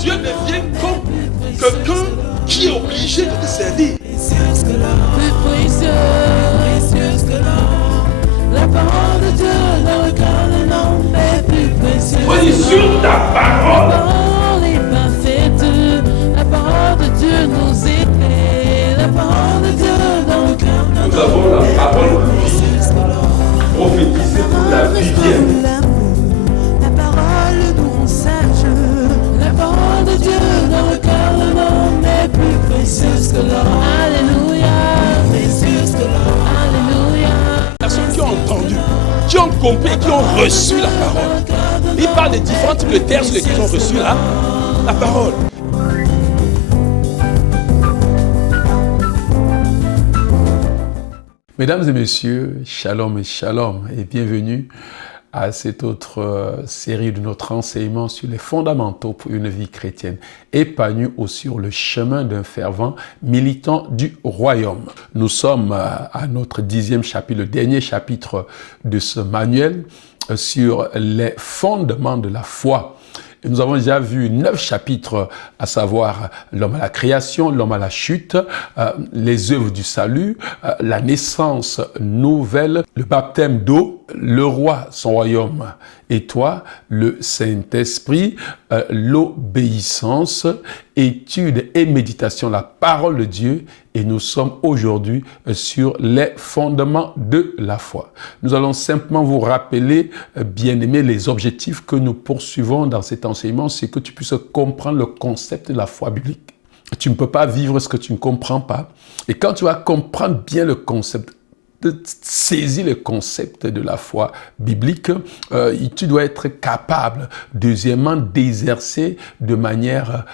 Dieu devient comme quelqu'un qui est obligé de te servir. Plus précieux que l'or. La parole de Dieu, le regard, le nom est plus précieux. Sois sur ta La parole. parole est parfaite. La parole de Dieu nous éclaire. La parole de Dieu, dans le cœur, Nous avons la parole prophétisée pour la vie vienne. la parole nous rend sage. La parole de Dieu, dans le cœur, le nom est plus précieux que l'or. Alléluia. Précieux que l'or. Alléluia. Les personnes qui ont entendu, qui ont compris, qui ont reçu la parole. Il parle des différents types de terres sur lesquelles ils ont reçu la parole. Mesdames et messieurs, shalom et shalom et bienvenue à cette autre série de notre enseignement sur les fondamentaux pour une vie chrétienne épanouie ou sur le chemin d'un fervent militant du royaume. Nous sommes à notre 10e chapitre, le dernier chapitre de ce manuel sur les fondements de la foi. Et nous avons déjà vu 9 chapitres, à savoir l'homme à la création, l'homme à la chute, les œuvres du salut, la naissance nouvelle, le baptême d'eau, le roi, son royaume et toi, le Saint-Esprit, l'obéissance, étude et méditation, la parole de Dieu. Et nous sommes aujourd'hui sur les fondements de la foi. Nous allons simplement vous rappeler, bien-aimés, les objectifs que nous poursuivons dans cet enseignement, c'est que tu puisses comprendre le concept de la foi biblique. Tu ne peux pas vivre ce que tu ne comprends pas. Et quand tu vas comprendre bien le concept, de saisir le concept de la foi biblique, tu dois être capable, deuxièmement, d'exercer de manière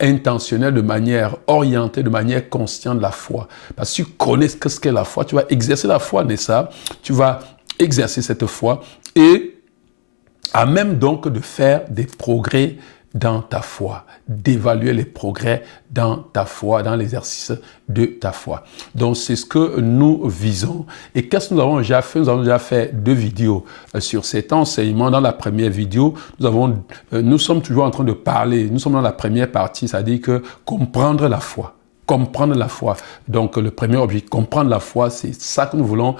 intentionnelle, de manière orientée, de manière consciente la foi. Parce que tu connais ce qu'est la foi, tu vas exercer la foi, n'est-ce pas? Tu vas exercer cette foi et à même donc de faire des progrès dans ta foi, d'évaluer les progrès dans ta foi, dans l'exercice de ta foi. Donc, c'est ce que nous visons. Et qu'est-ce que nous avons déjà fait? Nous avons déjà fait 2 vidéos sur cet enseignement. Dans la première vidéo, nous sommes toujours en train de parler, nous sommes dans la première partie, c'est-à-dire que comprendre la foi. Comprendre la foi. Donc, le premier objectif, comprendre la foi, c'est ça que nous voulons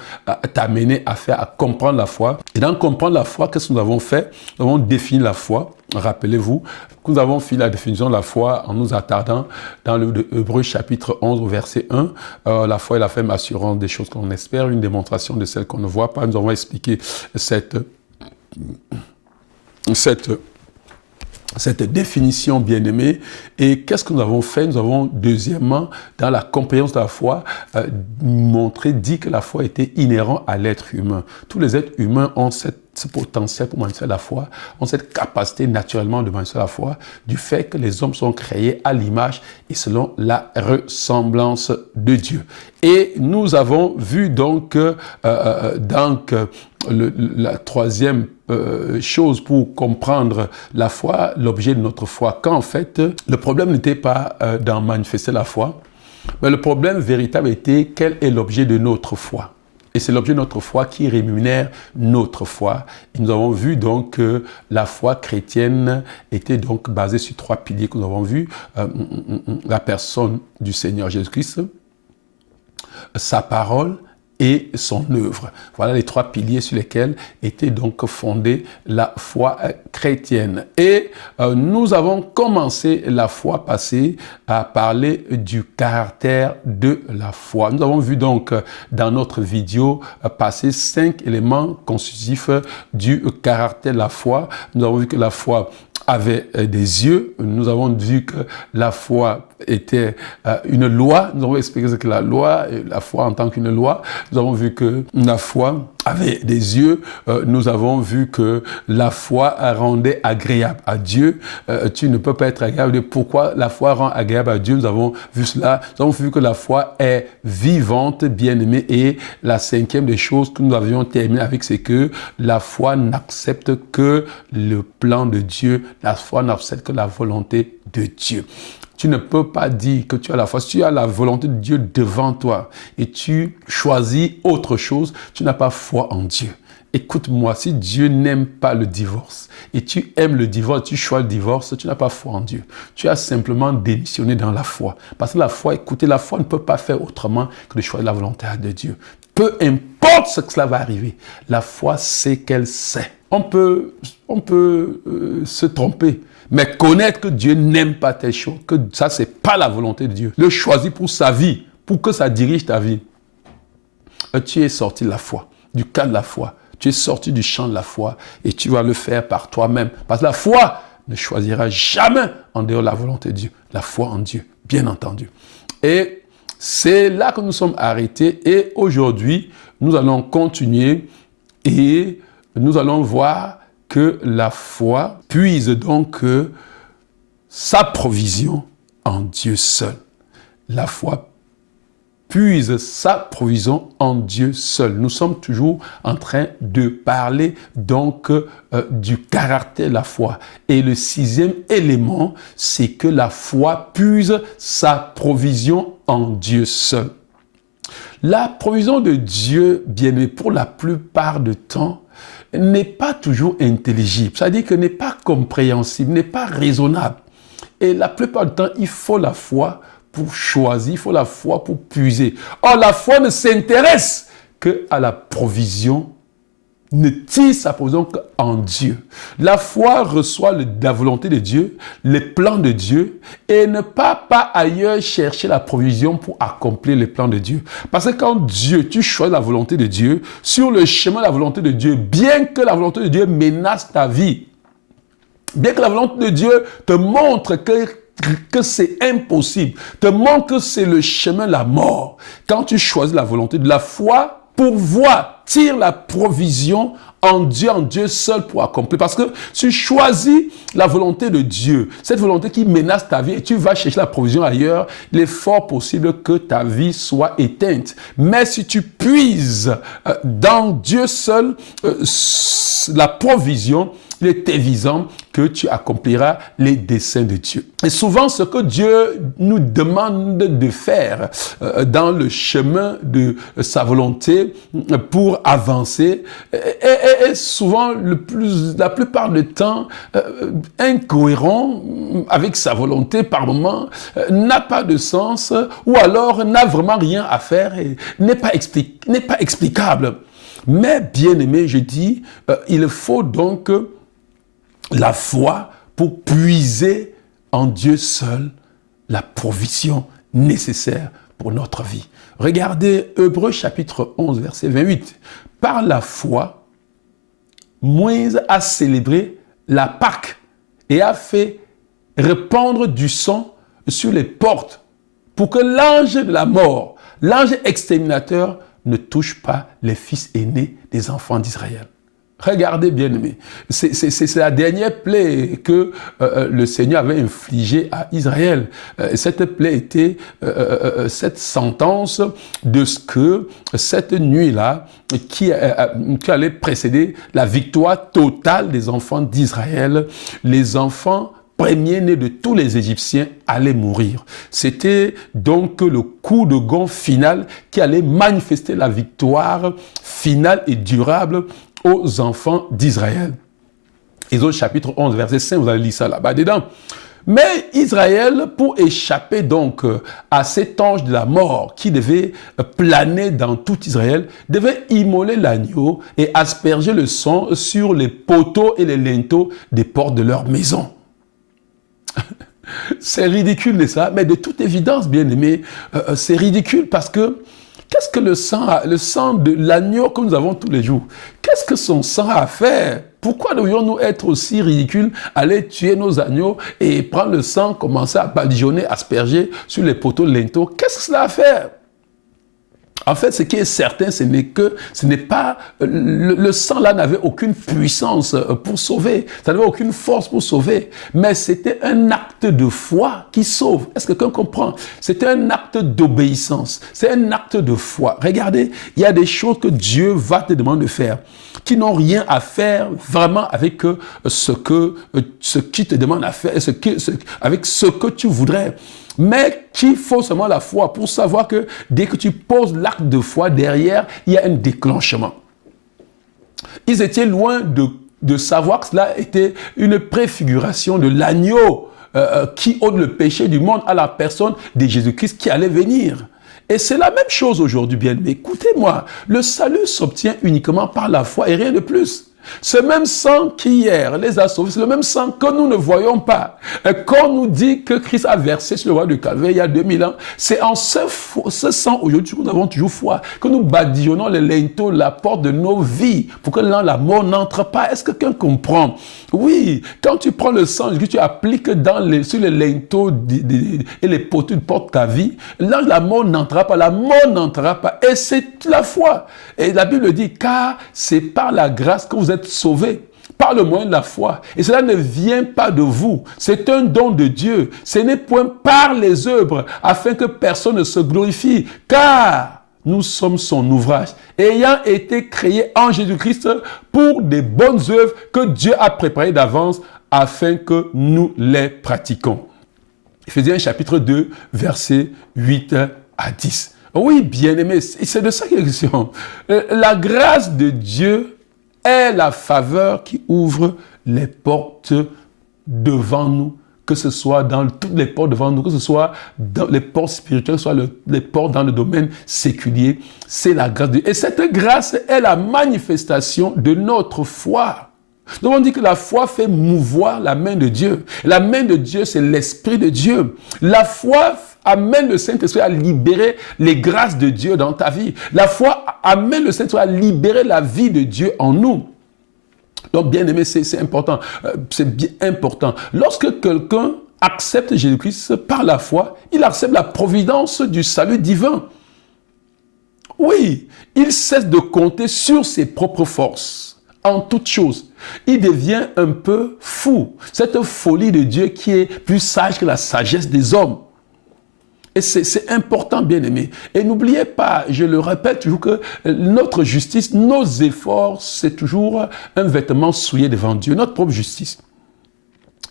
t'amener à faire, à comprendre la foi. Et dans comprendre la foi, qu'est-ce que nous avons fait? Nous avons défini la foi. Rappelez-vous que nous avons fait la définition de la foi en nous attardant dans le livre de Hébreux chapitre 11 au verset 1. La foi est la ferme assurance des choses qu'on espère, une démonstration de celles qu'on ne voit pas. Nous avons expliqué cette définition bien-aimée. Et qu'est-ce que nous avons fait? Nous avons, deuxièmement, dans la compréhension de la foi, dit que la foi était inhérente à l'être humain. Tous les êtres humains ont ce potentiel pour manifester la foi, ont cette capacité naturellement de manifester la foi, du fait que les hommes sont créés à l'image et selon la ressemblance de Dieu. Et nous avons vu donc, la troisième chose pour comprendre la foi, l'objet de notre foi, quand en fait, le problème n'était pas d'en manifester la foi, mais le problème véritable était quel est l'objet de notre foi. Et c'est l'objet de notre foi qui rémunère notre foi. Et nous avons vu donc que la foi chrétienne était donc basée sur 3 piliers que nous avons vus. La personne du Seigneur Jésus-Christ, sa parole et son œuvre. Voilà les 3 piliers sur lesquels était donc fondée la foi chrétienne. Et nous avons commencé la fois passée à parler du caractère de la foi. Nous avons vu donc dans notre vidéo passée 5 éléments constitutifs du caractère de la foi. Nous avons vu que la foi avait des yeux. Nous avons vu que la foi était une loi. Nous avons expliqué ce que la loi, la foi en tant qu'une loi. Nous avons vu que la foi avait des yeux. Nous avons vu que la foi rendait agréable à Dieu. Tu ne peux pas être agréable. Pourquoi la foi rend agréable à Dieu? Nous avons vu cela. Nous avons vu que la foi est vivante, bien-aimée. Et la 5e des choses que nous avions terminé avec, c'est que la foi n'accepte que le plan de Dieu. La foi n'accepte que la volonté de Dieu. Tu ne peux pas dire que tu as la foi. Si tu as la volonté de Dieu devant toi et tu choisis autre chose, tu n'as pas foi en Dieu. Écoute-moi, si Dieu n'aime pas le divorce et tu aimes le divorce, tu choisis le divorce, tu n'as pas foi en Dieu. Tu as simplement démissionné dans la foi. Parce que la foi, écoutez, la foi ne peut pas faire autrement que de choisir la volonté de Dieu. Peu importe ce que cela va arriver, la foi sait qu'elle sait. On peut se tromper, mais connaître que Dieu n'aime pas telle chose, que ça, ce n'est pas la volonté de Dieu. Le choisir pour sa vie, pour que ça dirige ta vie. Tu es sorti de la foi, du cadre de la foi. Tu es sorti du champ de la foi et tu vas le faire par toi-même. Parce que la foi ne choisira jamais en dehors de la volonté de Dieu. La foi en Dieu, bien entendu. Et c'est là que nous sommes arrêtés. Et aujourd'hui, nous allons continuer et nous allons voir que la foi puise donc sa provision en Dieu seul. La foi puise sa provision en Dieu seul. Nous sommes toujours en train de parler donc du caractère de la foi. Et le 6e élément, c'est que la foi puise sa provision en Dieu seul. La provision de Dieu, bien aimé, pour la plupart du temps, n'est pas toujours intelligible. C'est-à-dire que n'est pas compréhensible, n'est pas raisonnable. Et la plupart du temps, il faut la foi pour choisir, il faut la foi pour puiser. Or, la foi ne s'intéresse qu'à la provision, ne tire sa provision qu'en Dieu. La foi reçoit la volonté de Dieu, les plans de Dieu, et ne part pas ailleurs chercher la provision pour accomplir les plans de Dieu. Parce que quand Dieu, tu choisis la volonté de Dieu, sur le chemin de la volonté de Dieu, bien que la volonté de Dieu menace ta vie, bien que la volonté de Dieu te montre que c'est impossible, te montre que c'est le chemin de la mort. Quand tu choisis la volonté de la foi, pourvoit, tire la provision en Dieu seul pour accomplir. Parce que tu choisis la volonté de Dieu, cette volonté qui menace ta vie, et tu vas chercher la provision ailleurs, il est fort possible que ta vie soit éteinte. Mais si tu puises dans Dieu seul la provision, il est évident que tu accompliras les desseins de Dieu. Et souvent, ce que Dieu nous demande de faire dans le chemin de sa volonté pour avancer est souvent la plupart du temps incohérent avec sa volonté par moment, n'a pas de sens ou alors n'a vraiment rien à faire et n'est pas explicable. Mais bien aimé, je dis, il faut donc la foi pour puiser en Dieu seul la provision nécessaire pour notre vie. Regardez Hébreux chapitre 11, verset 28. Par la foi, Moïse a célébré la Pâque et a fait répandre du sang sur les portes pour que l'ange de la mort, l'ange exterminateur, ne touche pas les fils aînés des enfants d'Israël. Regardez bien aimé, c'est la dernière plaie que le Seigneur avait infligée à Israël. Cette plaie était cette sentence de ce que cette nuit-là qui allait précéder la victoire totale des enfants d'Israël, les enfants premiers-nés de tous les Égyptiens allaient mourir. C'était donc le coup de gong final qui allait manifester la victoire finale et durable aux enfants d'Israël. Exode chapitre 11, verset 5, vous allez lire ça là-bas dedans. Mais Israël, pour échapper donc à cet ange de la mort qui devait planer dans tout Israël, devait immoler l'agneau et asperger le sang sur les poteaux et les linteaux des portes de leur maison. C'est ridicule de ça, mais de toute évidence, bien aimé, c'est ridicule parce que qu'est-ce que le sang de l'agneau que nous avons tous les jours, qu'est-ce que son sang a à faire? Pourquoi devrions-nous être aussi ridicules, aller tuer nos agneaux et prendre le sang, commencer à badigeonner, asperger sur les poteaux linteaux? Qu'est-ce que cela a à faire? En fait, ce qui est certain, ce n'est pas, le sang là n'avait aucune puissance pour sauver, ça n'avait aucune force pour sauver, mais c'était un acte de foi qui sauve. Est-ce que quelqu'un comprend? C'était un acte d'obéissance, c'est un acte de foi. Regardez, il y a des choses que Dieu va te demander de faire, qui n'ont rien à faire vraiment avec ce qu'il te demande à faire, avec ce que tu voudrais. Mais qu'il faut seulement la foi pour savoir que dès que tu poses l'acte de foi, derrière, il y a un déclenchement. Ils étaient loin de savoir que cela était une préfiguration de l'agneau qui ôte le péché du monde à la personne de Jésus-Christ qui allait venir. Et c'est la même chose aujourd'hui, bien. Mais écoutez-moi, le salut s'obtient uniquement par la foi et rien de plus. Ce même sang qui hier les a sauvés, c'est le même sang que nous ne voyons pas. Et quand on nous dit que Christ a versé sur le roi de Calvaire il y a 2000 ans, c'est en ce sang aujourd'hui que nous avons toujours foi, que nous badigeonnons les linteaux, la porte de nos vies, pour que là la mort n'entre pas. Est-ce que quelqu'un comprend? Oui, quand tu prends le sang que tu appliques sur les linteaux et les poteaux de porte ta vie, là la mort n'entrera pas, la mort n'entrera pas. Et c'est la foi. Et la Bible dit, car c'est par la grâce que vous êtes sauvés, par le moyen de la foi. Et cela ne vient pas de vous. C'est un don de Dieu. Ce n'est point par les œuvres, afin que personne ne se glorifie. Car nous sommes son ouvrage, ayant été créés en Jésus-Christ pour des bonnes œuvres que Dieu a préparées d'avance, afin que nous les pratiquons. Éphésiens chapitre 2, versets 8 à 10. Oui, bien-aimés, c'est de ça qu'il est question. La grâce de Dieu est la faveur qui ouvre les portes devant nous, que ce soit dans toutes les portes devant nous, que ce soit dans les portes spirituelles, que ce soit les portes dans le domaine séculier. C'est la grâce de Dieu. Et cette grâce est la manifestation de notre foi. Donc on dit que la foi fait mouvoir la main de Dieu. La main de Dieu, c'est l'Esprit de Dieu. La foi amène le Saint-Esprit à libérer les grâces de Dieu dans ta vie. La foi amène le Saint-Esprit à libérer la vie de Dieu en nous. Donc, bien aimé, c'est important. C'est bien important. Lorsque quelqu'un accepte Jésus-Christ par la foi, il accepte la providence du salut divin. Oui, il cesse de compter sur ses propres forces. En toute chose, il devient un peu fou. Cette folie de Dieu qui est plus sage que la sagesse des hommes. Et c'est important, bien aimé. Et n'oubliez pas, je le répète toujours, que notre justice, nos efforts, c'est toujours un vêtement souillé devant Dieu, notre propre justice.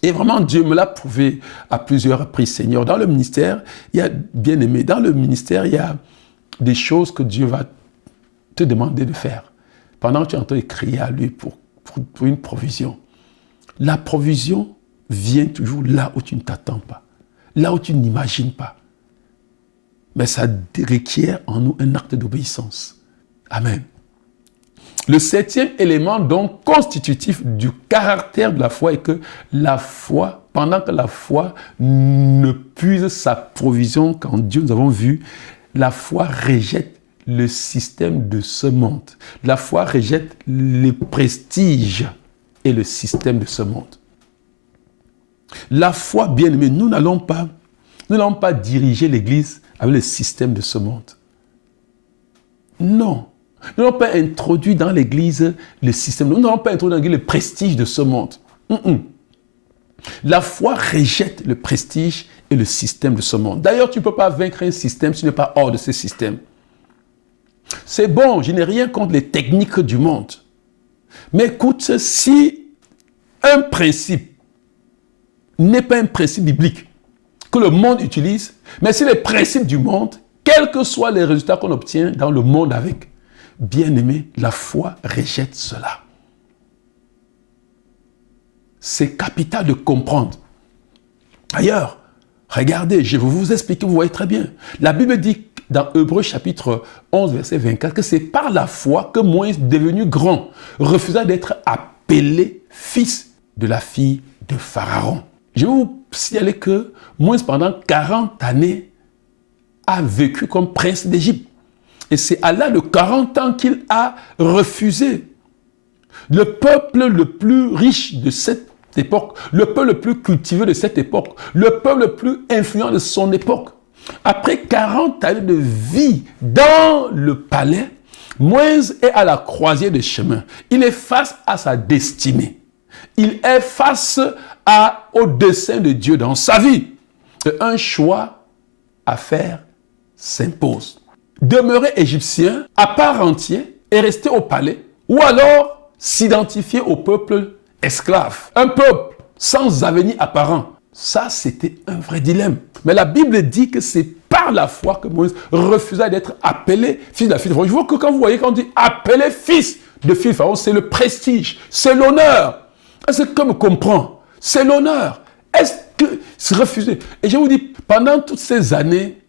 Et vraiment, Dieu me l'a prouvé à plusieurs reprises, Seigneur. Dans le ministère, il y a, bien aimé, dans le ministère, il y a des choses que Dieu va te demander de faire. Pendant que tu es en train de crier à lui pour une provision. La provision vient toujours là où tu ne t'attends pas, là où tu n'imagines pas. Mais ça requiert en nous un acte d'obéissance. Amen. Le 7e élément donc constitutif du caractère de la foi est que la foi, pendant que la foi ne puise sa provision qu'en Dieu, nous avons vu, la foi rejette le système de ce monde. La foi rejette le prestige et le système de ce monde. La foi, bien aimée, nous n'allons pas diriger l'Église avec le système de ce monde. Non. Nous n'allons pas introduire dans l'Église le système. Nous n'allons pas introduire dans l'Église le prestige de ce monde. La foi rejette le prestige et le système de ce monde. D'ailleurs, tu ne peux pas vaincre un système si tu n'es pas hors de ce système. C'est bon, je n'ai rien contre les techniques du monde. Mais écoute, si un principe n'est pas un principe biblique que le monde utilise, mais si les principes du monde, quels que soient les résultats qu'on obtient dans le monde avec, bien aimé, la foi rejette cela. C'est capital de comprendre. D'ailleurs, regardez, je vais vous expliquer, vous voyez très bien. La Bible dit dans Hébreux chapitre 11, verset 24, que c'est par la foi que Moïse, devenu grand, refusa d'être appelé fils de la fille de Pharaon. Je vais vous signaler que Moïse, pendant 40 années, a vécu comme prince d'Égypte. Et c'est à l'âge de 40 ans qu'il a refusé. Le peuple le plus riche de cette époque, le peuple le plus cultivé de cette époque, le peuple le plus influent de son époque. Après 40 années de vie dans le palais, Moïse est à la croisée des chemins. Il est face à sa destinée. Il est face au dessein de Dieu dans sa vie. Et un choix à faire s'impose. Demeurer égyptien à part entière et rester au palais, ou alors s'identifier au peuple esclave. Un peuple sans avenir apparent. Ça, c'était un vrai dilemme. Mais la Bible dit que c'est par la foi que Moïse refusa d'être appelé fils de la fille de Pharaon. Je vois que quand vous voyez, quand on dit appelé fils de fils Pharaon, c'est le prestige, c'est l'honneur. Est-ce que me comprend? C'est l'honneur. Est-ce que c'est refusé? Et je vous dis, pendant toutes ces années,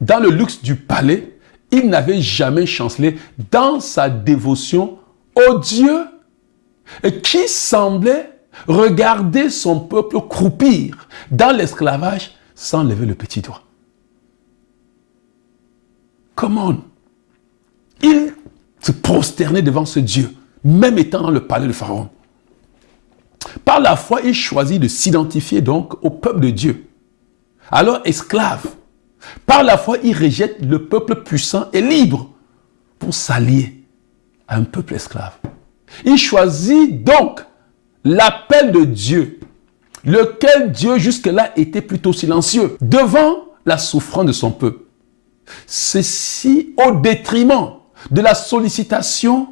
dans le luxe du palais, il n'avait jamais chancelé dans sa dévotion au Dieu qui semblait regarder son peuple croupir dans l'esclavage sans lever le petit doigt. Comment? Il se prosternait devant ce Dieu, même étant dans le palais de Pharaon. Par la foi, il choisit de s'identifier donc au peuple de Dieu, alors esclave. Par la foi, il rejette le peuple puissant et libre pour s'allier à un peuple esclave. Il choisit donc l'appel de Dieu, lequel Dieu jusque-là était plutôt silencieux, devant la souffrance de son peuple. Ceci au détriment de la sollicitation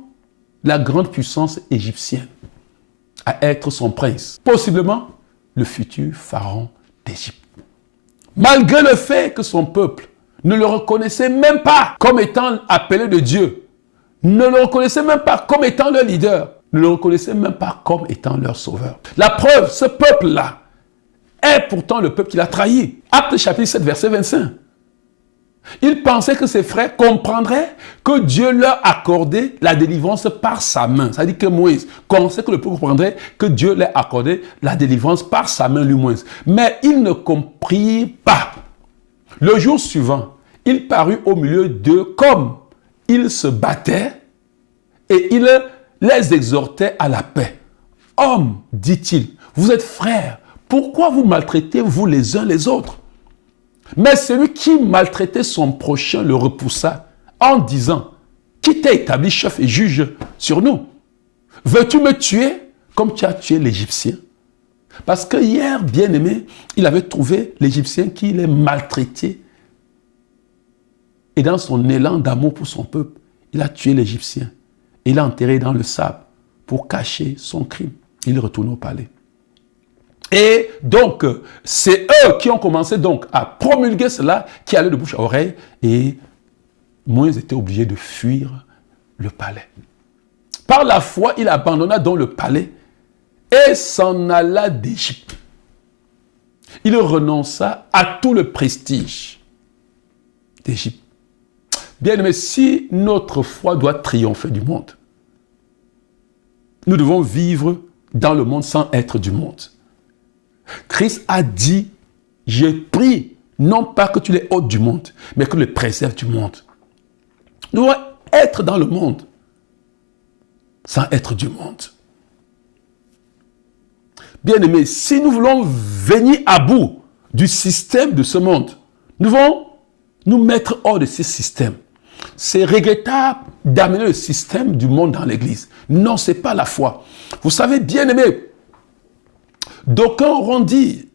de la grande puissance égyptienne à être son prince, possiblement le futur pharaon d'Égypte. Malgré le fait que son peuple ne le reconnaissait même pas comme étant appelé de Dieu, ne le reconnaissait même pas comme étant leur leader, ne le reconnaissait même pas comme étant leur sauveur. La preuve, ce peuple-là est pourtant le peuple qu'il a trahi. Actes chapitre 7, verset 25. Il pensait que ses frères comprendraient que Dieu leur accordait la délivrance par sa main. C'est-à-dire que Moïse pensait que le peuple comprendrait que Dieu leur accordait la délivrance par sa main, lui Moïse. Mais il ne comprit pas. Le jour suivant, il parut au milieu d'eux comme il se battait et il les exhortait à la paix. « Hommes, dit-il, vous êtes frères, pourquoi vous maltraitez-vous les uns les autres ?» Mais celui qui maltraitait son prochain le repoussa en disant « Qui t'a établi chef et juge sur nous? Veux-tu me tuer comme tu as tué l'Égyptien ?» Parce que hier, bien-aimé, il avait trouvé l'Égyptien qui les maltraitait. Et dans son élan d'amour pour son peuple, il a tué l'Égyptien. Il l'a enterré dans le sable pour cacher son crime. Il retourne au palais. Et donc, c'est eux qui ont commencé donc à promulguer cela, qui allait de bouche à oreille, et Moïse était obligé de fuir le palais. Par la foi, il abandonna donc le palais et s'en alla d'Égypte. Il renonça à tout le prestige d'Égypte. Bien aimé, si notre foi doit triompher du monde, nous devons vivre dans le monde sans être du monde. Christ a dit, je prie, non pas que tu les ôtes du monde, mais que tu les préserves du monde. Nous devons être dans le monde, sans être du monde. Bien-aimés, si nous voulons venir à bout du système de ce monde, nous devons nous mettre hors de ce système. C'est regrettable d'amener le système du monde dans l'église. Non, ce n'est pas la foi. Vous savez, bien-aimés, d'aucuns auront dit,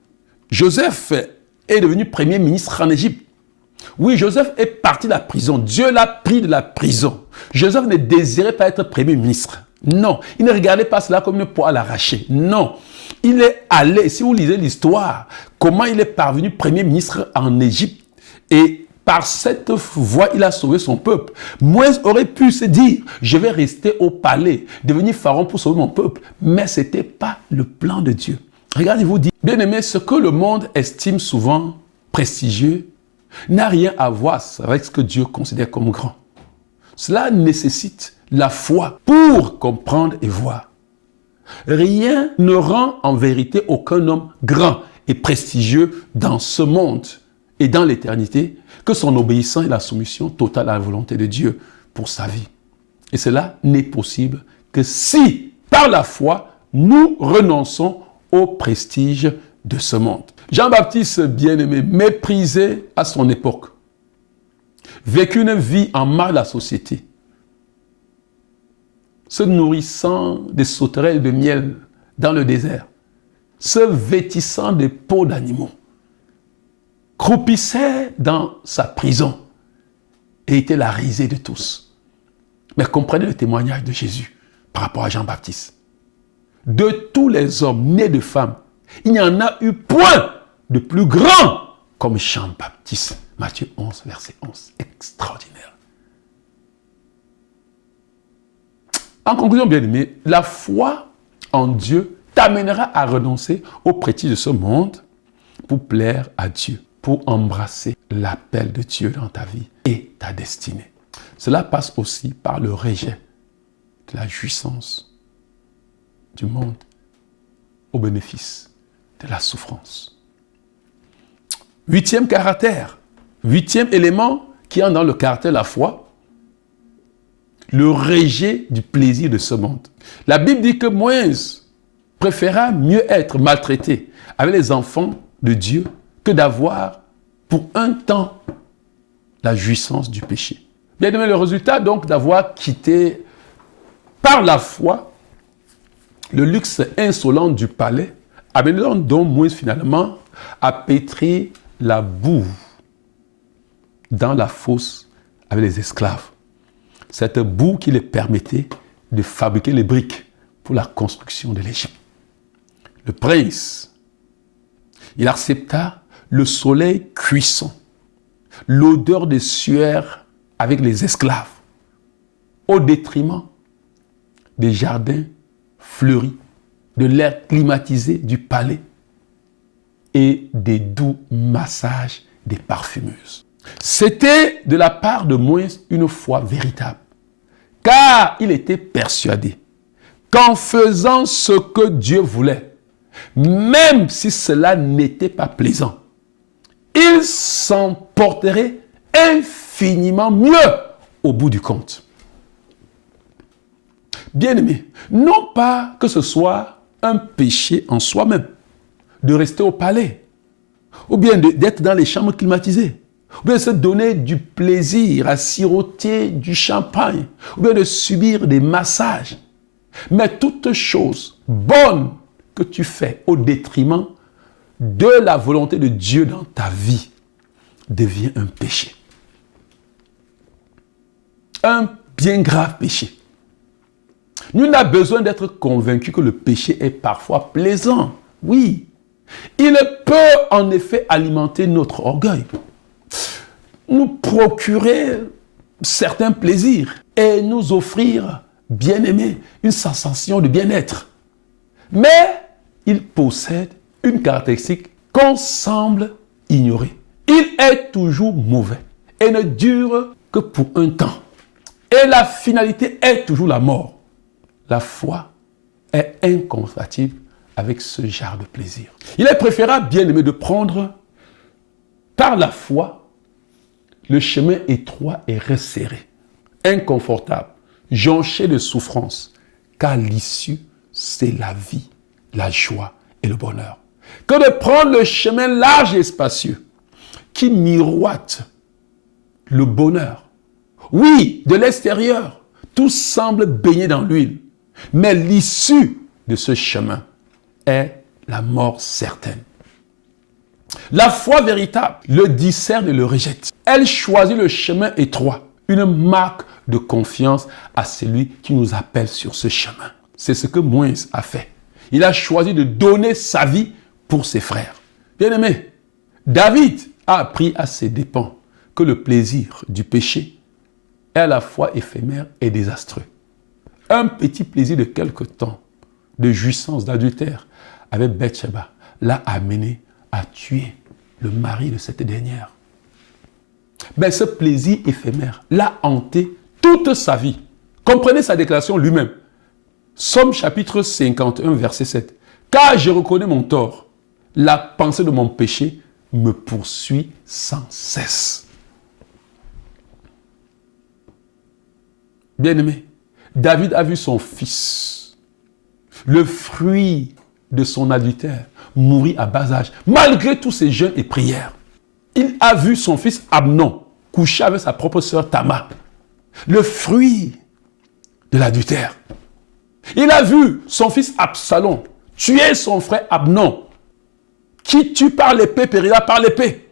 Joseph est devenu premier ministre en Égypte. Oui, Joseph est parti de la prison. Dieu l'a pris de la prison. Joseph ne désirait pas être premier ministre. Non, il ne regardait pas cela comme une poêle arrachée. Non, il est allé, si vous lisez l'histoire, comment il est parvenu premier ministre en Égypte. Et par cette voie, il a sauvé son peuple. Moïse aurait pu se dire, je vais rester au palais, devenir pharaon pour sauver mon peuple. Mais ce n'était pas le plan de Dieu. Regardez-vous dire, bien aimé, ce que le monde estime souvent prestigieux n'a rien à voir avec ce que Dieu considère comme grand. Cela nécessite la foi pour comprendre et voir. Rien ne rend en vérité aucun homme grand et prestigieux dans ce monde et dans l'éternité que son obéissance et la soumission totale à la volonté de Dieu pour sa vie. Et cela n'est possible que si, par la foi, nous renonçons au prestige de ce monde. Jean-Baptiste, bien-aimé, méprisé à son époque, vécu une vie en marge de la société, se nourrissant des sauterelles de miel dans le désert, se vêtissant de peaux d'animaux, croupissait dans sa prison et était la risée de tous. Mais comprenez le témoignage de Jésus par rapport à Jean-Baptiste. De tous les hommes nés de femmes, il n'y en a eu point de plus grand comme Jean-Baptiste. Matthieu 11, verset 11. Extraordinaire. En conclusion, bien-aimé, la foi en Dieu t'amènera à renoncer aux pratiques de ce monde pour plaire à Dieu, pour embrasser l'appel de Dieu dans ta vie et ta destinée. Cela passe aussi par le rejet de la jouissance du monde au bénéfice de la souffrance. 8e caractère, 8e élément qui entre dans le caractère de la foi, le rejet du plaisir de ce monde. La Bible dit que Moïse préféra mieux être maltraité avec les enfants de Dieu que d'avoir pour un temps la jouissance du péché. Bien aimé, le résultat donc d'avoir quitté par la foi le luxe insolent du palais, amenant donc Moïse finalement à pétrir la boue dans la fosse avec les esclaves. Cette boue qui les permettait de fabriquer les briques pour la construction de l'Égypte. Le prince, il accepta le soleil cuisant, l'odeur de sueur avec les esclaves, au détriment des jardins fleuris, de l'air climatisé du palais et des doux massages des parfumeuses. C'était de la part de Moïse une foi véritable, car il était persuadé qu'en faisant ce que Dieu voulait, même si cela n'était pas plaisant, il s'en porterait infiniment mieux au bout du compte. Bien-aimé, non pas que ce soit un péché en soi-même, de rester au palais, ou bien d'être dans les chambres climatisées, ou bien de se donner du plaisir à siroter du champagne, ou bien de subir des massages. Mais toute chose bonne que tu fais au détriment de la volonté de Dieu dans ta vie devient un péché. Un bien grave péché. Nul n'a besoin d'être convaincu que le péché est parfois plaisant. Oui, il peut en effet alimenter notre orgueil, nous procurer certains plaisirs et nous offrir, bien-aimés, une sensation de bien-être. Mais il possède une caractéristique qu'on semble ignorer. Il est toujours mauvais et ne dure que pour un temps. Et la finalité est toujours la mort. La foi est incompatible avec ce genre de plaisir. Il est préférable, bien-aimé, de prendre par la foi le chemin étroit et resserré, inconfortable, jonché de souffrance, car l'issue, c'est la vie, la joie et le bonheur. Que de prendre le chemin large et spacieux qui miroite le bonheur. Oui, de l'extérieur, tout semble baigné dans l'huile. Mais l'issue de ce chemin est la mort certaine. La foi véritable le discerne et le rejette. Elle choisit le chemin étroit, une marque de confiance à celui qui nous appelle sur ce chemin. C'est ce que Moïse a fait. Il a choisi de donner sa vie pour ses frères. Bien-aimé, David a appris à ses dépens que le plaisir du péché est à la fois éphémère et désastreux. Un petit plaisir de quelque temps, de jouissance, d'adultère avec Bathsheba, l'a amené à tuer le mari de cette dernière. Mais ce plaisir éphémère l'a hanté toute sa vie. Comprenez sa déclaration lui-même. Somme chapitre 51, verset 7. « Car je reconnais mon tort, la pensée de mon péché me poursuit sans cesse. » Bien-aimé, David a vu son fils, le fruit de son adultère, mourir à bas âge, malgré tous ses jeûnes et prières. Il a vu son fils Amnon coucher avec sa propre sœur Tamar, le fruit de l'adultère. Il a vu son fils Absalom tuer son frère Amnon, qui tue par l'épée, périra par l'épée.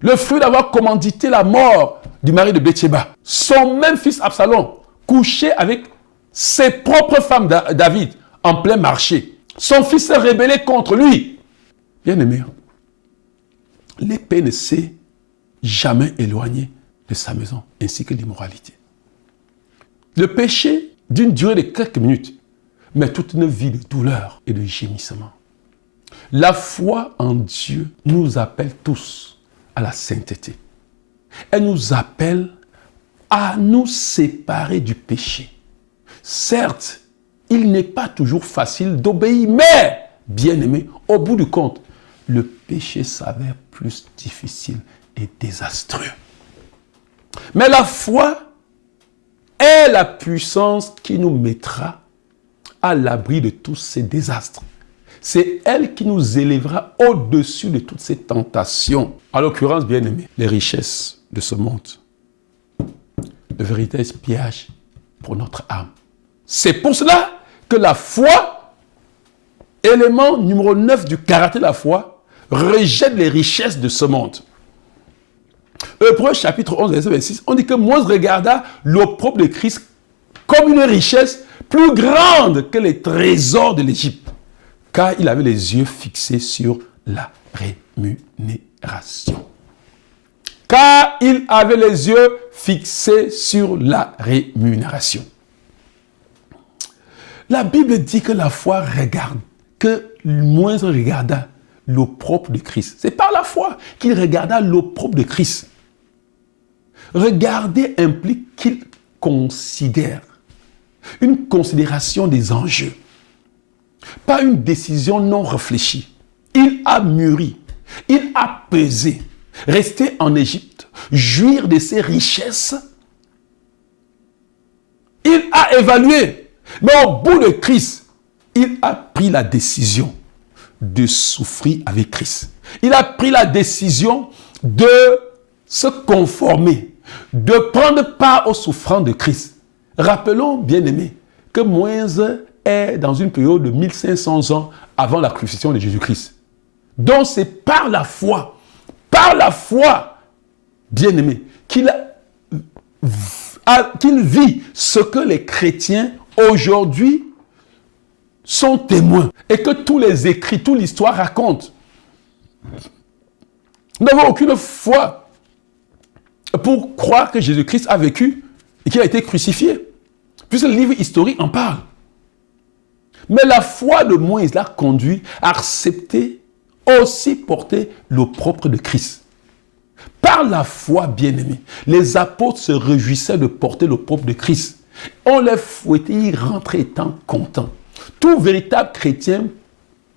Le fruit d'avoir commandité la mort du mari de Bathsheba. Son même fils Absalom, couché avec ses propres femmes David en plein marché. Son fils s'est rebellé contre lui. Bien-aimé, l'épée ne s'est jamais éloignée de sa maison, ainsi que l'immoralité. Le péché d'une durée de quelques minutes, mais toute une vie de douleur et de gémissement. La foi en Dieu nous appelle tous à la sainteté. Elle nous appelle à nous séparer du péché. Certes, il n'est pas toujours facile d'obéir, mais, bien-aimé, au bout du compte, le péché s'avère plus difficile et désastreux. Mais la foi est la puissance qui nous mettra à l'abri de tous ces désastres. C'est elle qui nous élèvera au-dessus de toutes ces tentations. En l'occurrence, bien-aimés, les richesses de ce monde. Le véritable piège pour notre âme. C'est pour cela que la foi, élément numéro 9 du caractère de la foi, rejette les richesses de ce monde. Hébreux chapitre 11, verset 26, on dit que Moïse regarda l'opprobre de Christ comme une richesse plus grande que les trésors de l'Égypte, car il avait les yeux fixés sur la rémunération. Car il avait les yeux fixés sur la rémunération. La Bible dit que la foi regarde, que Moïse regarda l'opprobre de Christ. C'est par la foi qu'il regarda l'opprobre de Christ. Regarder implique qu'il considère. Une considération des enjeux. Pas une décision non réfléchie. Il a mûri. Il a pesé. Rester en Égypte, jouir de ses richesses. Il a évalué. Mais au bout de Christ, il a pris la décision de souffrir avec Christ. Il a pris la décision de se conformer, de prendre part aux souffrances de Christ. Rappelons, bien-aimés, que Moïse est dans une période de 1500 ans avant la crucifixion de Jésus-Christ. Donc c'est par la foi, bien-aimés, qu'il vit ce que les chrétiens aujourd'hui sont témoins et que tous les écrits, toute l'histoire raconte. Nous n'avons aucune foi pour croire que Jésus-Christ a vécu et qu'il a été crucifié, puisque le livre historique en parle. Mais la foi de Moïse l'a conduit à accepter aussi porter l'opprobre de Christ. Par la foi, bien-aimés, les apôtres se réjouissaient de porter l'opprobre de Christ. On les fouettait, ils rentraient étant contents. Tout véritable chrétien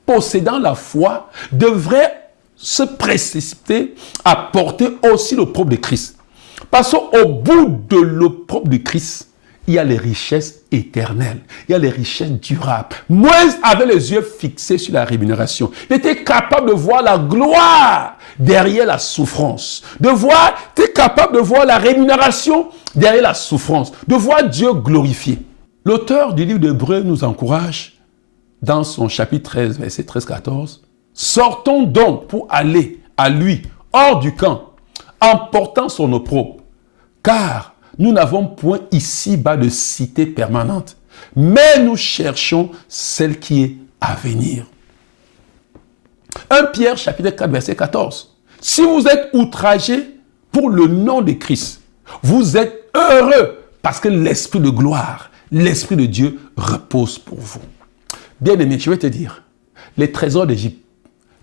possédant la foi devrait se précipiter à porter aussi l'opprobre de Christ. Parce qu'au bout de l'opprobre de Christ, il y a les richesses éternelles, il y a les richesses durables. Moïse avait les yeux fixés sur la rémunération. Il était capable de voir la gloire derrière la souffrance. Il était capable de voir la rémunération derrière la souffrance. De voir Dieu glorifié. L'auteur du livre d'Hébreux nous encourage dans son chapitre 13, verset 13-14. Sortons donc pour aller à lui, hors du camp, en portant son opprobre. Car nous n'avons point ici-bas de cité permanente, mais nous cherchons celle qui est à venir. 1 Pierre chapitre 4, verset 14. Si vous êtes outragés pour le nom de Christ, vous êtes heureux parce que l'Esprit de gloire, l'Esprit de Dieu repose pour vous. Bien-aimé, je vais te dire, les trésors d'Égypte,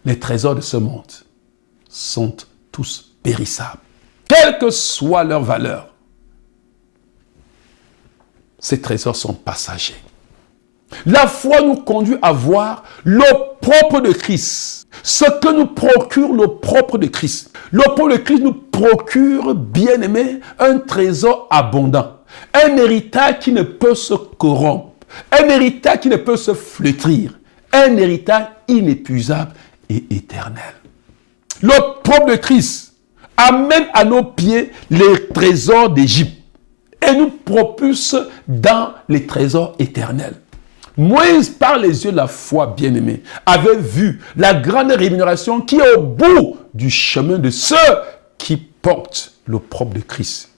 les trésors de ce monde sont tous périssables. Quelle que soit leur valeur, ces trésors sont passagers. La foi nous conduit à voir l'opprobre de Christ. Ce que nous procure l'opprobre de Christ. L'opprobre de Christ nous procure, bien-aimé, un trésor abondant. Un héritage qui ne peut se corrompre. Un héritage qui ne peut se flétrir. Un héritage inépuisable et éternel. L'opprobre de Christ amène à nos pieds les trésors d'Égypte et nous propulse dans les trésors éternels. Moïse, par les yeux de la foi, bien-aimé, avait vu la grande rémunération qui est au bout du chemin de ceux qui portent l'opprobre de Christ,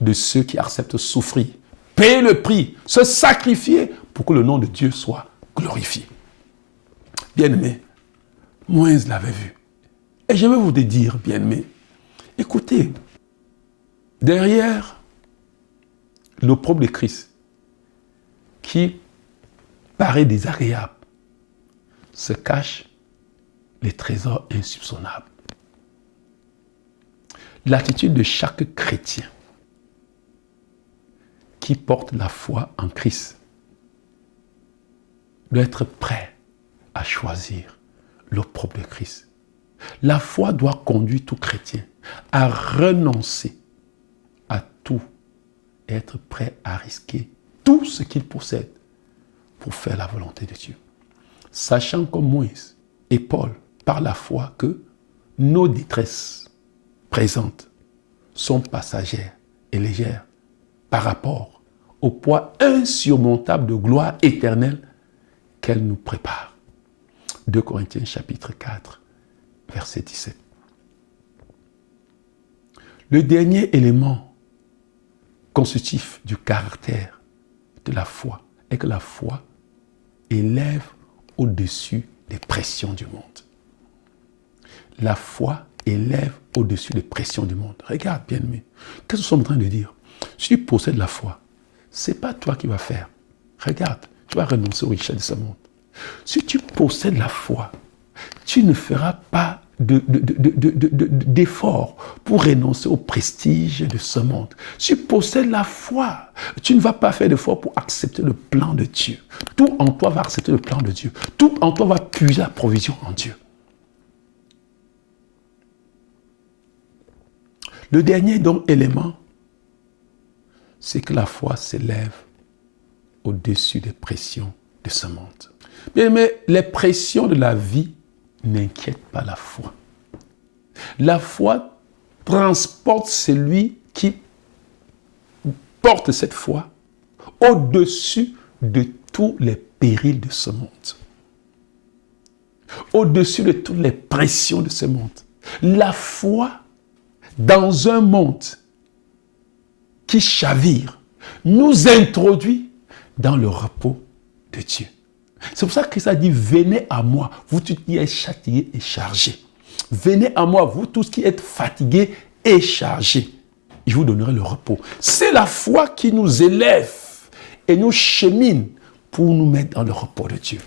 de ceux qui acceptent de souffrir, payer le prix, se sacrifier pour que le nom de Dieu soit glorifié. Bien-aimé, Moïse l'avait vu. Et je vais vous dire, bien-aimé, écoutez, derrière l'opprobre de Christ, qui paraît désagréable se cachent les trésors insoupçonnables. L'attitude de chaque chrétien qui porte la foi en Christ doit être prêt à choisir l'opprobre de Christ. La foi doit conduire tout chrétien à renoncer à tout et être prêt à risquer tout ce qu'il possède pour faire la volonté de Dieu. Sachant comme Moïse et Paul, par la foi, que nos détresses présentes sont passagères et légères par rapport au poids insurmontable de gloire éternelle qu'elle nous prépare. 2 Corinthiens chapitre 4, verset 17. Le dernier élément constitutif du caractère de la foi est que la foi élève au-dessus des pressions du monde. La foi élève au-dessus des pressions du monde. Regarde, bien-aimé, qu'est-ce que nous sommes en train de dire? Si tu possèdes la foi, ce n'est pas toi qui vas faire. Regarde, tu vas renoncer aux richesses de ce monde. Si tu possèdes la foi, tu ne feras pas d'efforts pour renoncer au prestige de ce monde. Si tu possèdes la foi, tu ne vas pas faire d'efforts pour accepter le plan de Dieu. Tout en toi va accepter le plan de Dieu. Tout en toi va puiser la provision en Dieu. Le dernier donc élément, c'est que la foi s'élève au-dessus des pressions de ce monde. Bien, mais les pressions de la vie n'inquiètent pas la foi. La foi transporte celui qui porte cette foi au-dessus de tous les périls de ce monde. Au-dessus de toutes les pressions de ce monde. La foi dans un monde qui chavire nous introduit dans le repos de Dieu. C'est pour ça que ça dit, venez à moi, vous tous qui êtes fatigués et chargés. Venez à moi, vous tous qui êtes fatigués et chargés. Je vous donnerai le repos. C'est la foi qui nous élève et nous chemine pour nous mettre dans le repos de Dieu.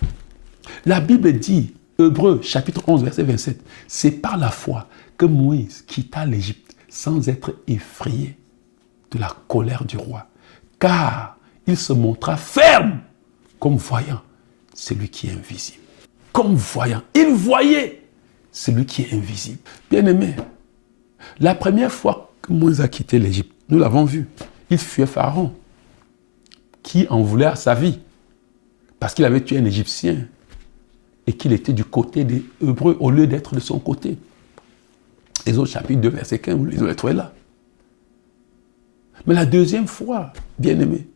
La Bible dit, Hébreux chapitre 11, verset 27, c'est par la foi que Moïse quitta l'Égypte sans être effrayé de la colère du roi, car il se montra ferme comme voyant celui qui est invisible. Comme voyant, il voyait celui qui est invisible. Bien-aimé, la première fois que Moïse a quitté l'Égypte, nous l'avons vu, il fuyait Pharaon, qui en voulait à sa vie, parce qu'il avait tué un Égyptien et qu'il était du côté des Hébreux au lieu d'être de son côté. Les autres chapitres 2, verset 15, vous les trouvez là. Mais la deuxième fois, bien-aimé,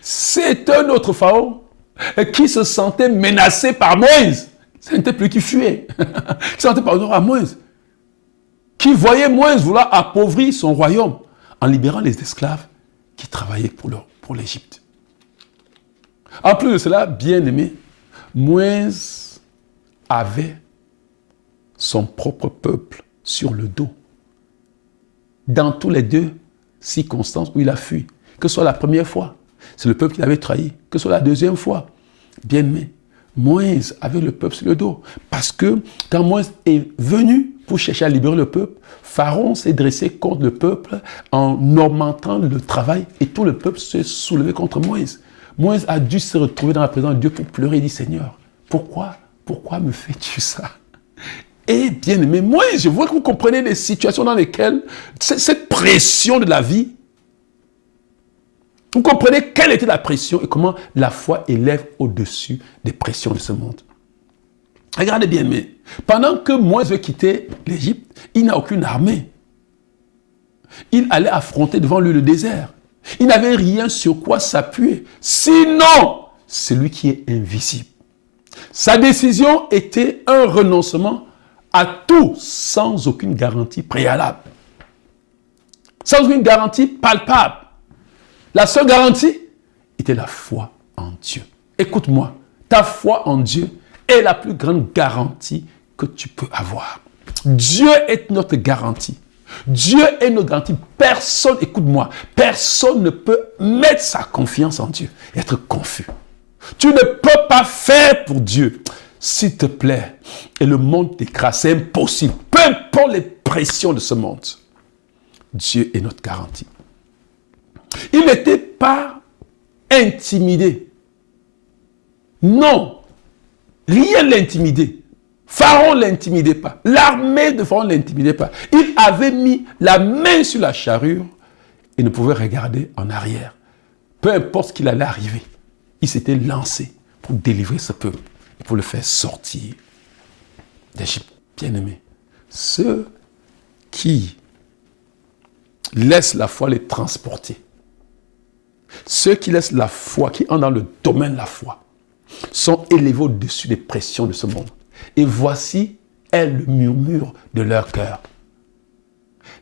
c'est un autre Pharaon qui se sentait menacé par Moïse. Ce n'était plus qui fuyait. Qui se sentait par rapport à Moïse. Qui voyait Moïse vouloir appauvrir son royaume en libérant les esclaves qui travaillaient pour l'Égypte. En plus de cela, bien-aimé, Moïse avait son propre peuple sur le dos. Dans tous les deux circonstances où il a fui, que ce soit la première fois, c'est le peuple qu'il avait trahi, que ce soit la deuxième fois, bien-aimé, Moïse avait le peuple sur le dos. Parce que quand Moïse est venu pour chercher à libérer le peuple, Pharaon s'est dressé contre le peuple en augmentant le travail et tout le peuple s'est soulevé contre Moïse. Moïse a dû se retrouver dans la présence de Dieu pour pleurer et dire, Seigneur, pourquoi me fais-tu ça? Et bien aimé, Moïse, je vois que vous comprenez les situations dans lesquelles cette pression de la vie, vous comprenez quelle était la pression et comment la foi élève au-dessus des pressions de ce monde. Regardez bien, mais pendant que Moïse veut quitter l'Égypte, il n'a aucune armée. Il allait affronter devant lui le désert. Il n'avait rien sur quoi s'appuyer. Sinon, celui qui est invisible. Sa décision était un renoncement à tout sans aucune garantie préalable. Sans aucune garantie palpable. La seule garantie était la foi en Dieu. Écoute-moi, ta foi en Dieu est la plus grande garantie que tu peux avoir. Dieu est notre garantie. Dieu est notre garantie. Personne, écoute-moi, personne ne peut mettre sa confiance en Dieu et être confus. Tu ne peux pas faire pour Dieu. S'il te plaît, et le monde t'écrase, c'est impossible. Peu importe les pressions de ce monde, Dieu est notre garantie. Il n'était pas intimidé. Non, rien ne l'intimidait. Pharaon ne l'intimidait pas. L'armée de Pharaon ne l'intimidait pas. Il avait mis la main sur la charrue et ne pouvait regarder en arrière. Peu importe ce qu'il allait arriver, il s'était lancé pour délivrer ce peuple et pour le faire sortir d'Égypte. Bien-aimés, ceux qui laissent la foi les transporter, ceux qui laissent la foi, qui entrent dans le domaine de la foi, sont élevés au-dessus des pressions de ce monde. Et voici est le murmure de leur cœur.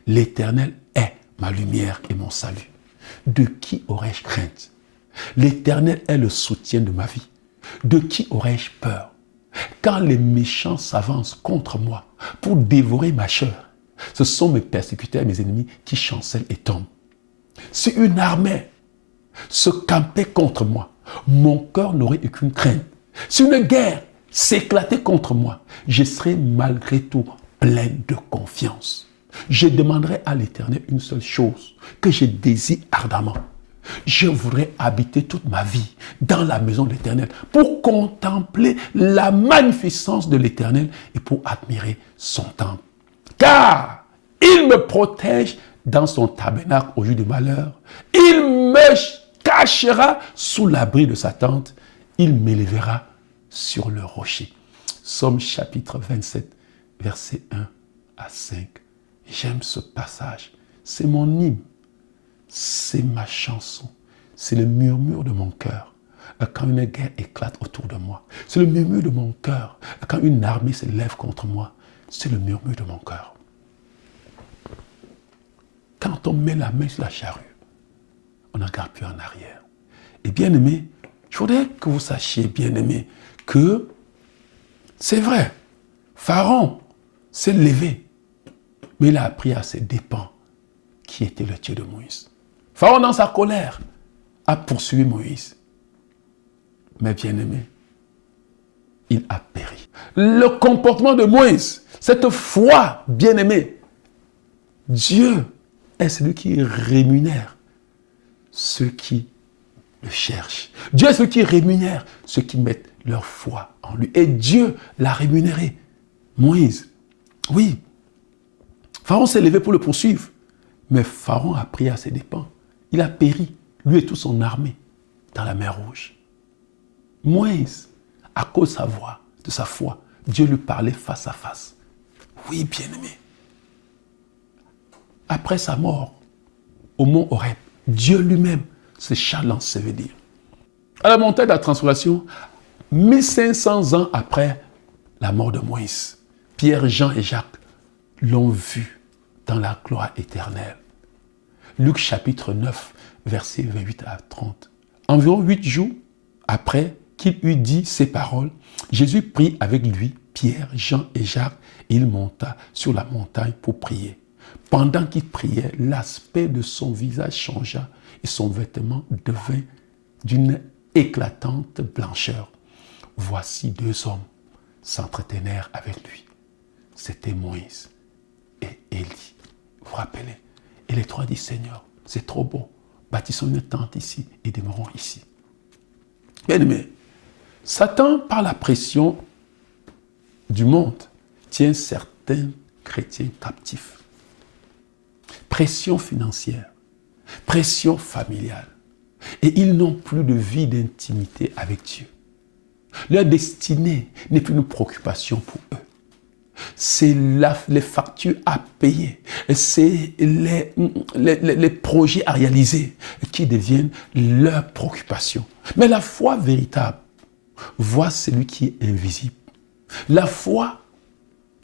L'Éternel est ma lumière et mon salut. De qui aurais-je crainte? L'Éternel est le soutien de ma vie. De qui aurais-je peur? Quand les méchants s'avancent contre moi pour dévorer ma chair, ce sont mes persécuteurs et mes ennemis qui chancellent et tombent. Si une armée se campait contre moi, mon cœur n'aurait aucune crainte. Si une guerre s'éclatait contre moi, je serais malgré tout plein de confiance. Je demanderai à l'Éternel une seule chose que je désire ardemment. Je voudrais habiter toute ma vie dans la maison de l'Éternel pour contempler la magnificence de l'Éternel et pour admirer son temple. Car il me protège dans son tabernacle au jour du malheur. Il me cachera sous l'abri de sa tente. Il m'élèvera sur le rocher. Psaume chapitre 27, versets 1 à 5. J'aime ce passage. C'est mon hymne. C'est ma chanson. C'est le murmure de mon cœur quand une guerre éclate autour de moi. C'est le murmure de mon cœur quand une armée se lève contre moi. C'est le murmure de mon cœur. Quand on met la main sur la charrue, on n'en garde plus en arrière. Et bien aimé, je voudrais que vous sachiez, bien aimé, que c'est vrai, Pharaon s'est levé, mais il a appris à ses dépens qui était le Dieu de Moïse. Pharaon, dans sa colère, a poursuivi Moïse. Mais bien aimé, il a péri. Le comportement de Moïse, cette foi, bien aimé, Dieu est celui qui rémunère ceux qui le cherchent. Dieu est celui qui rémunère ceux qui mettent leur foi en lui. Et Dieu l'a rémunéré. Moïse, oui, Pharaon s'est levé pour le poursuivre. Mais Pharaon a pris à ses dépens. Il a péri, lui et toute son armée, dans la mer Rouge. Moïse, à cause de sa voix, de sa foi, Dieu lui parlait face à face. Oui, bien-aimé. Après sa mort, au mont Horeb, Dieu lui-même se l'ensevelir. À la montagne de la transformation, 1500 ans après la mort de Moïse, Pierre, Jean et Jacques l'ont vu dans la gloire éternelle. Luc chapitre 9, versets 28 à 30. Environ 8 jours après qu'il eut dit ces paroles, Jésus prit avec lui Pierre, Jean et Jacques et il monta sur la montagne pour prier. Pendant qu'il priait, l'aspect de son visage changea et son vêtement devint d'une éclatante blancheur. Voici 2 hommes s'entretenèrent avec lui. C'était Moïse et Élie. Vous vous rappelez? Et les 3 disent, Seigneur, c'est trop beau. Bâtissons une tente ici et demeurons ici. Bien aimé, Satan, par la pression du monde, tient certains chrétiens captifs. Pression financière, pression familiale. Et ils n'ont plus de vie d'intimité avec Dieu. Leur destinée n'est plus une préoccupation pour eux. C'est les factures à payer, c'est les projets à réaliser qui deviennent leur préoccupation. Mais la foi véritable voit celui qui est invisible. La foi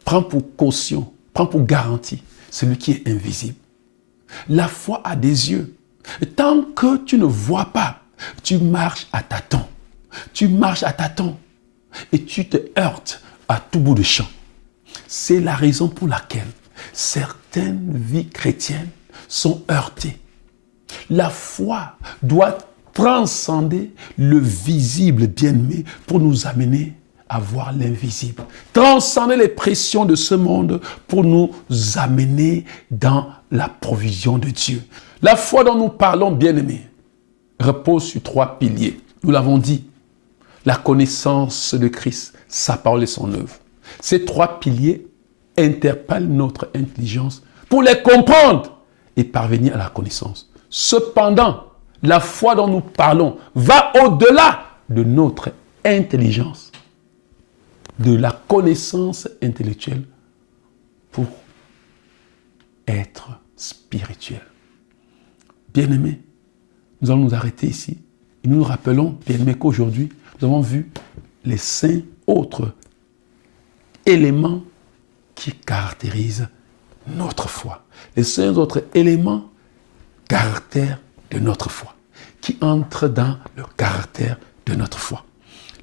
prend pour caution, prend pour garantie celui qui est invisible. La foi a des yeux. Tant que tu ne vois pas, tu marches à tâtons. Tu marches à tâtons et tu te heurtes à tout bout de champ. C'est la raison pour laquelle certaines vies chrétiennes sont heurtées. La foi doit transcender le visible, bien-aimé, pour nous amener à voir l'invisible. Transcender les pressions de ce monde pour nous amener dans la provision de Dieu. La foi dont nous parlons, bien-aimé, repose sur 3 piliers. Nous l'avons dit, la connaissance de Christ, sa parole et son œuvre. Ces 3 piliers interpellent notre intelligence pour les comprendre et parvenir à la connaissance. Cependant, la foi dont nous parlons va au-delà de notre intelligence, de la connaissance intellectuelle pour être spirituel. Bien-aimés, nous allons nous arrêter ici et nous nous rappelons, bien-aimés, qu'aujourd'hui, nous avons vu les 5 autres éléments qui caractérisent notre foi. Les 5 autres éléments caractère de notre foi, qui entrent dans le caractère de notre foi.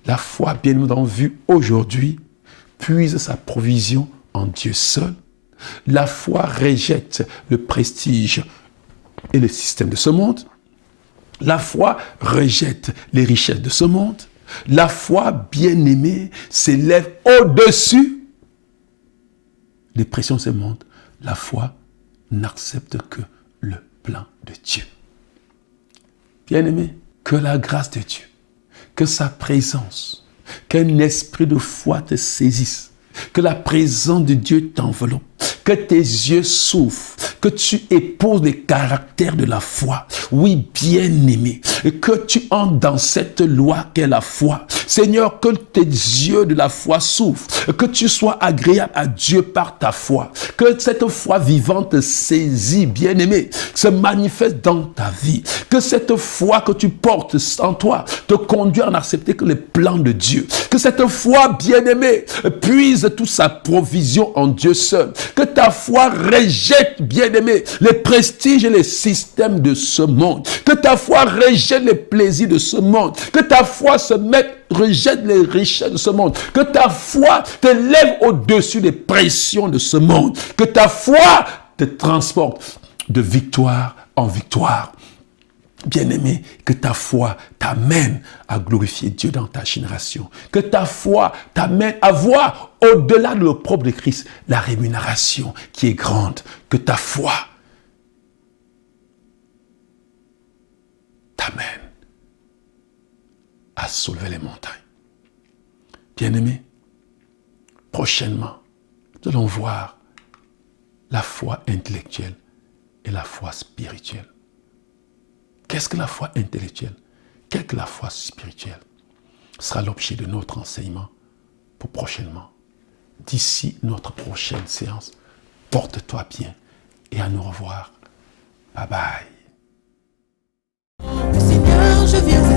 La foi, bien nous l'avons vu aujourd'hui, puise sa provision en Dieu seul. La foi rejette le prestige et le système de ce monde. La foi rejette les richesses de ce monde. La foi, bien-aimée, s'élève au-dessus des pressions de ce monde. La foi n'accepte que le plan de Dieu. Bien-aimé, que la grâce de Dieu, que sa présence, qu'un esprit de foi te saisisse, que la présence de Dieu t'enveloppe, que tes yeux s'ouvrent, que tu épouses les caractères de la foi. Oui, bien-aimé, que tu entres dans cette loi qu'est la foi. Seigneur, que tes yeux de la foi s'ouvrent, que tu sois agréable à Dieu par ta foi, que cette foi vivante saisie, bien-aimé, se manifeste dans ta vie, que cette foi que tu portes en toi te conduit à accepter que les plans de Dieu, que cette foi, bien-aimé, puise toute sa provision en Dieu seul, que ta foi rejette, bien-aimé, les prestiges et les systèmes de ce monde, que ta foi rejette les plaisirs de ce monde, que ta foi rejette les richesses de ce monde, que ta foi te lève au-dessus des pressions de ce monde, que ta foi te transporte de victoire en victoire. Bien-aimé, que ta foi t'amène à glorifier Dieu dans ta génération. Que ta foi t'amène à voir au-delà de l'opprobre de Christ la rémunération qui est grande. Que ta foi t'amène à soulever les montagnes. Bien-aimé, prochainement, nous allons voir la foi intellectuelle et la foi spirituelle. Qu'est-ce que la foi intellectuelle? Qu'est-ce que la foi spirituelle? Ce sera l'objet de notre enseignement pour prochainement. D'ici notre prochaine séance, porte-toi bien et à nous revoir. Bye bye. Seigneur, je viens